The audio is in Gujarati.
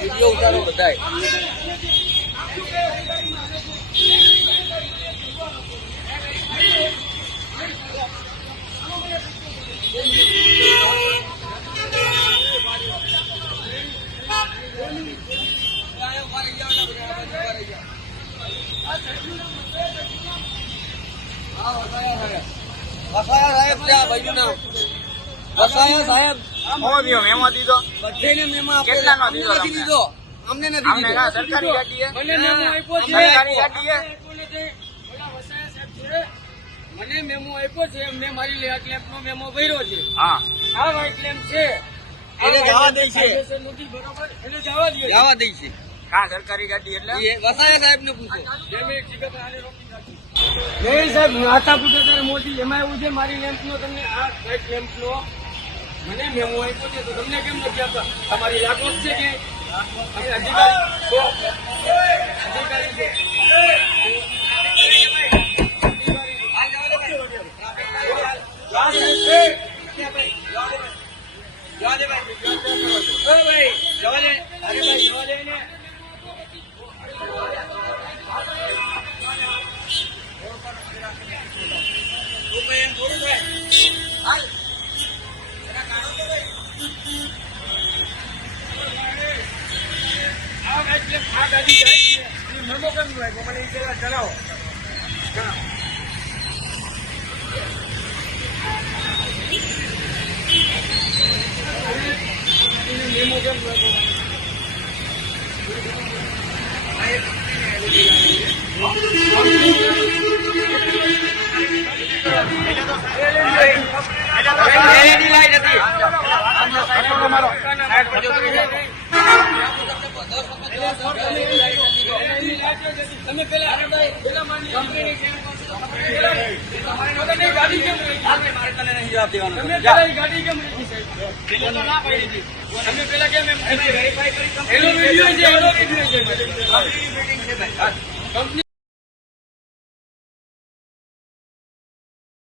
વિડીયો ઉતારો બધાય. વસાયા સાહેબ ત્યાં ભાઈનું નામ વસાયા સાહેબ. મેમો દીધો બધેને મેમો કેટલાનો દીધો? દીધો અમને નથી દીધો. સરકારી ગાડી મને મેમો આપ્યો છે. સરકારી ગાડી મને મેમો આપ્યો છે. મેં મારી લેટ લેમ્પ નો મેમો ભર્યો છે. હા આ વ્હાઈટ લેમ્પ છે એને જવા દે છે. બરોબર એને જવા દે છે. હા સરકારી ગાડી એટલે વસાયા સાહેબ ને પૂછો. નહીં સાહેબ માથા પૂછો ત્યારે મોદી એમાં એવું છે મારી લેમ્પ નો તમને આ વ્હાઈટ લેમ્પ નો મને મેમો આપ્યો છે તો તમને કેમ નથી આપતા? તમારી લાગવત છે કે અમે અધિકારી છો? અધિકારી છે. આ ગાડી જાય છે મેમો કેમ હોય મને એ પેલા જણાવો. મેમો કેમ તમે પેલા કંપની ગાડી કેમ તમે પેલા ગાડી કેમ તમે પેલા કેમ એનો વિડીયો છે કંપની